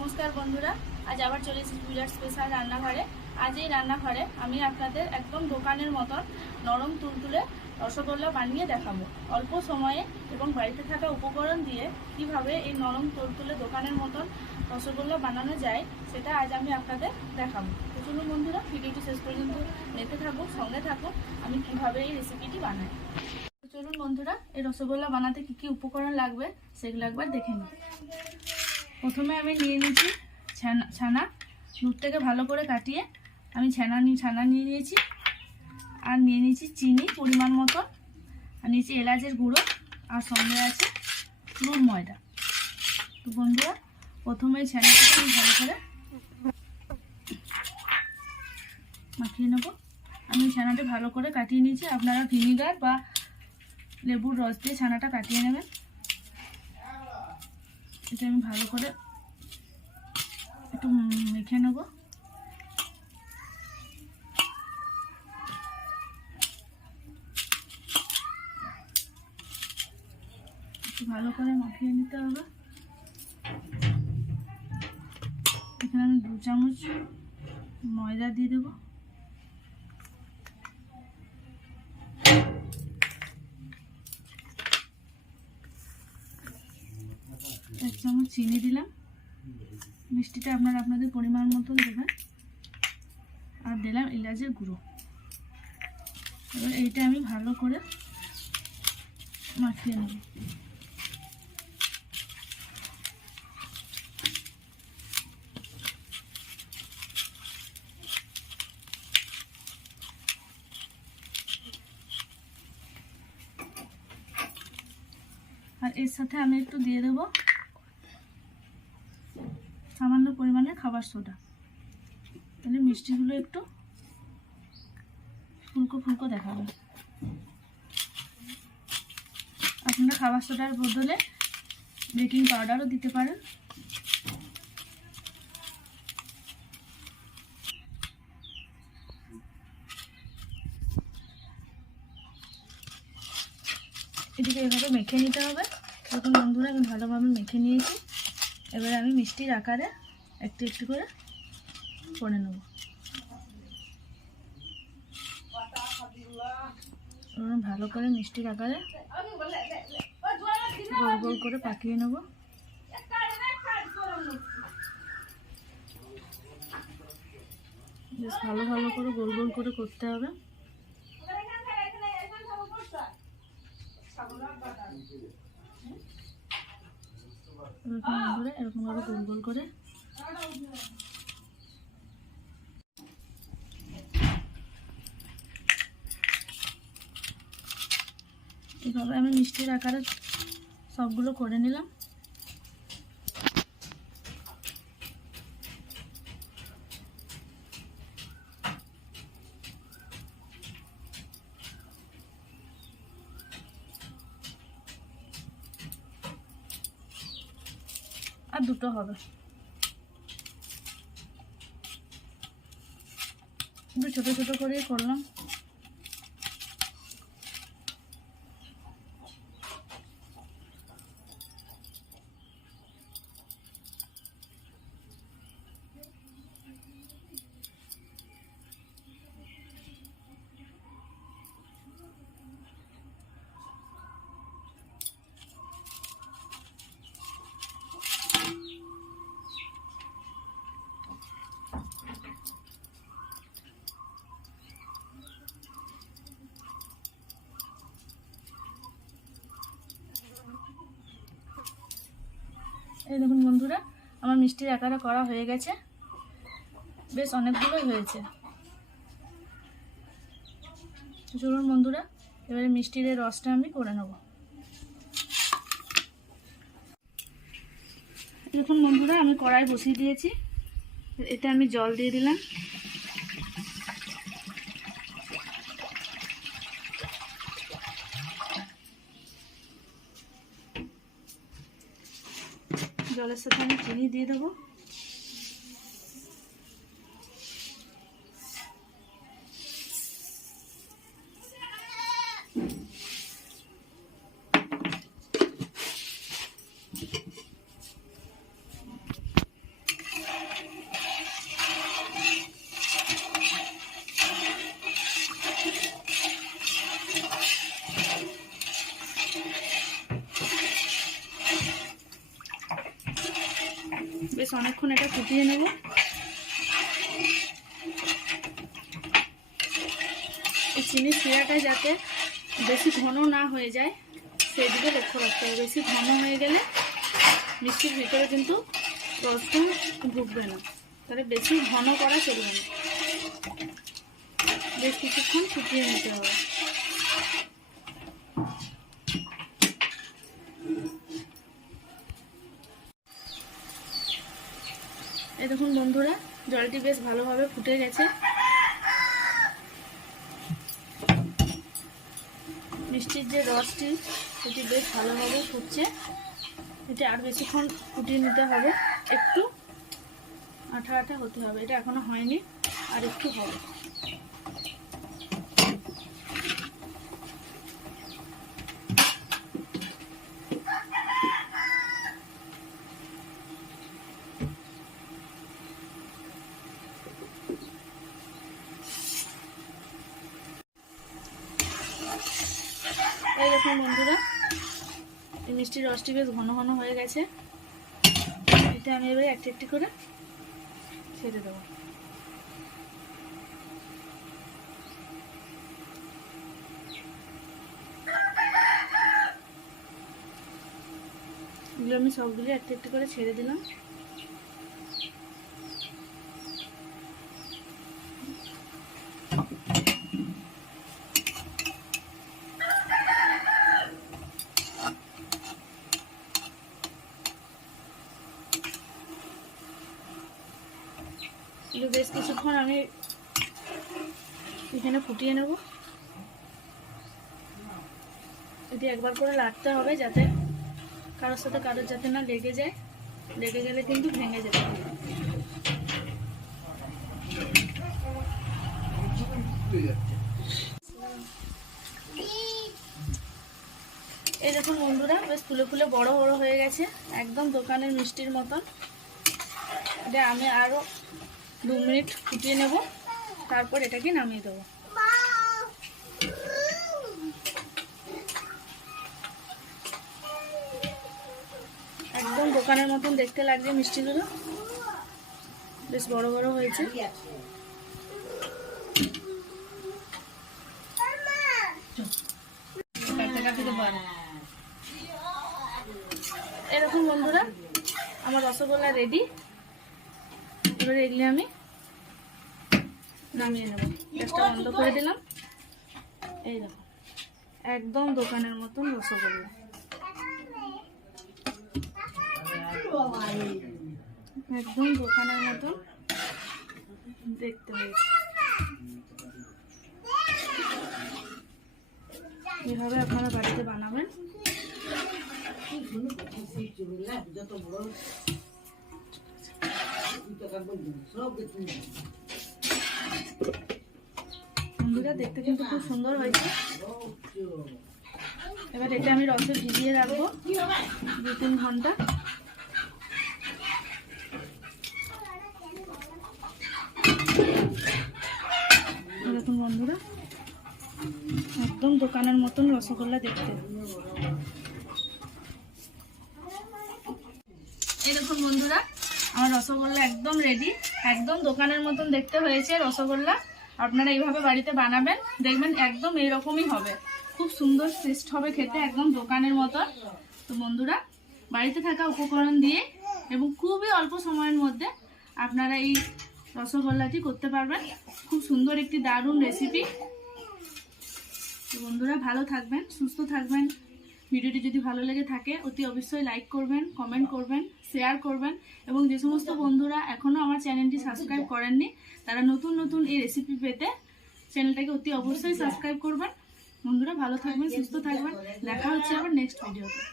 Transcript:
नमस्कार बंधुरा आज आबार चले पूजार स्पेशल रान्नाघरे। आज ये रान्नाघरे आमी आपनादेर एकदम दोकानेर मतन नरम तुलतुले रसगोल्ला बानिये देखाबो अल्प समये एबं बाड़ीते थाका उपकरण दिए किभाबे এই नरम तुलतुले दोकानेर मतन रसगोल्ला बानानो যায় সেটা আজ আমি আপনাদের দেখাবো। তো চলুন বন্ধুরা ভিডিওটি শেষ পর্যন্ত দেখতে থাকুন, সঙ্গে থাকুন আমি কিভাবে এই রেসিপিটি বানাই। তো চলুন বন্ধুরা এই রসগোল্লা বানাতে কি কি উপকরণ লাগবে সেগুলো একবার দেখে নিই। প্রথমে আমি নিয়ে নিয়েছি ছানা, দুধটাকে ভালো করে কাটিয়ে আমি ছানা নিয়ে নিয়েছি, আর নিয়ে নিয়েছি চিনি পরিমাণ মতো, আর নিয়েছি এলাচের গুঁড়ো, আর সঙ্গে আছে দুধ ময়দা। তো বন্ধুরা প্রথমে ছানাটাকে আমি ভালো করে মাখিয়ে নেব। আমি ছানাটা ভালো করে কাটিয়ে নিয়েছি, আপনারা ভিনিগার বা লেবুর রস দিয়ে ছানাটা কাটিয়ে নেবেন। এটা আমি ভালো করে একটু মেখে নেব। একটু ভালো করে মাখিয়ে নিতে হবে। এখানে আমি 2 চামচ ময়দা দিয়ে দেব, 1 চামচ চিনি দিলাম, মিষ্টিটা আপনারা আপনাদের পরিমাণ মতন দেবেন, আর দিলাম এলাচের গুঁড়ো। এবার এইটা আমি ভালো করে মাখিয়ে নেব। আর এর সাথে আমি একটু দিয়ে দেব সামান্য পরিমাণে খাবার সোডা, তাহলে মিষ্টিগুলো একটু ফুলকো ফুলকো দেখাবে। আপনারা খাবার সোডার বদলে বেকিং পাউডারও দিতে পারেন। এদিকে এভাবে মেখে নিতে হবে। দেখুন বন্ধুরা আমি ভালোভাবে মেখে নিয়েছি। এবারে আমি মিষ্টির আকারে একটু একটু করে করে নেব। ভালো করে মিষ্টির আকারে গোল গোল করে পাকিয়ে নেব। বেশ ভালো ভালো করে গোল গোল করে করতে হবে। এরকম ভাবে গোল গোল করে এইভাবে আমি মিষ্টির আকারে সবগুলো করে নিলাম। আর দুটো হবে, একটু ছোট ছোট করে করলাম। এই দেখুন বন্ধুরা আমার মিষ্টির আকারে করা হয়ে গেছে, বেশ অনেকগুলোই হয়েছে। চলুন বন্ধুরা এবারে মিষ্টির এই রসটা আমি করে নেব। দেখুন বন্ধুরা আমি কড়াই বসিয়ে দিয়েছি, এতে আমি জল দিয়ে দিলাম। জলের সাথে আমি চিনি দিয়ে দেবো। বেশ অনেকক্ষণ এটা ফুটিয়ে নেব। এই চিনি শিরাটা যাতে বেশি ঘন না হয়ে যায় সেই দিকে লক্ষ্য রাখতে হবে। বেশি ঘন হয়ে গেলে মিষ্টির ভিতরে কিন্তু রসটা ঢুকবে না, তাহলে বেশি ঘন করা চলবে না। বেশ কিছুক্ষণ ফুটিয়ে নিতে হবে। এই দেখুন বন্ধুরা, জলটি বেশ ভালোভাবে ফুটে গেছে। মিষ্টির যে রসটি সেটি বেশ ভালোভাবে ফুটছে। এটা আর বেশিক্ষণ ফুটিয়ে নিতে হবে, একটু আঠা আঠা হতে হবে। এটা এখনো হয়নি, আর একটু হবে। এই দেখুন বন্ধুরা, এই মিষ্টির রসটি বেশ ঘন ঘন হয়ে গেছে। এটা আমি এবারে একটি একটি করে ছেড়ে দেবো। এগুলো আমি সবগুলো একটু একটু করে ছেড়ে দিলাম। বেশ কিছুক্ষণ আমি এখানে ফুটিয়ে নেব। এটি একবার করে লাড়তে হবে যাতে কারোর সাথে কারোর যাতে না লেগে যায়। লেগে গেলে কিন্তু ভেঙে যেতে পারে। এই দেখুন বন্ধুরা, বেশ ফুলে ফুলে বড় বড় হয়ে গেছে, একদম দোকানের মিষ্টির মতন। এটা আমি আরো 2 মিনিট ফুটিয়ে নেব, তারপর এটাকে নামিয়ে দেবো। একদম দোকানের মতন দেখতে লাগছে মিষ্টিগুলো, বেশ বড় বড় হয়েছে। এরকম বন্ধুরা, আমার রসগোল্লা রেডি। এবারে এগুলি আমি নামিয়ে নেব। গ্যাসটা বন্ধ করে দিলাম। এই দেখো, একদম দোকানের মতন রসগোল্লা। একদম দোকানের মতন দেখতে হয়েছে। এভাবে আপনারা বাড়িতে বানাবেন। বন্ধুরা, দেখতে কিন্তু খুব সুন্দর হয়েছে। এবার এটা আমি রসে ভিজিয়ে রাখবো 2-3 ঘন্টা। দেখুন বন্ধুরা, একদম দোকানের মতন রসগোল্লা দেখতে। এই দেখুন বন্ধুরা, আমার রসগোল্লা একদম রেডি। একদম দোকানের মতন দেখতে হয়েছে রসগোল্লা। আপনারা এইভাবে বাড়িতে বানাবেন, দেখবেন একদম এইরকমই হবে। খুব সুন্দর টেস্ট হবে খেতে, একদম দোকানের মতন। তো বন্ধুরা, বাড়িতে থাকা উপকরণ দিয়ে এবং খুবই অল্প সময়ের মধ্যে আপনারা এই রসগোল্লাটি করতে পারবেন। খুব সুন্দর একটি দারুণ রেসিপি। তো বন্ধুরা, ভালো থাকবেন, সুস্থ থাকবেন। ভিডিওটি যদি ভালো লেগে থাকে অতি অবশ্যই লাইক করবেন, কমেন্ট করবেন, শেয়ার করবেন। এবং যে সমস্ত বন্ধুরা এখনও আমার চ্যানেলটি সাবস্ক্রাইব করেননি তারা নতুন নতুন এই রেসিপি পেতে চ্যানেলটাকে অতি অবশ্যই সাবস্ক্রাইব করবেন। বন্ধুরা, ভালো থাকবেন, সুস্থ থাকবেন। দেখা হচ্ছে আবার নেক্সট ভিডিওতে।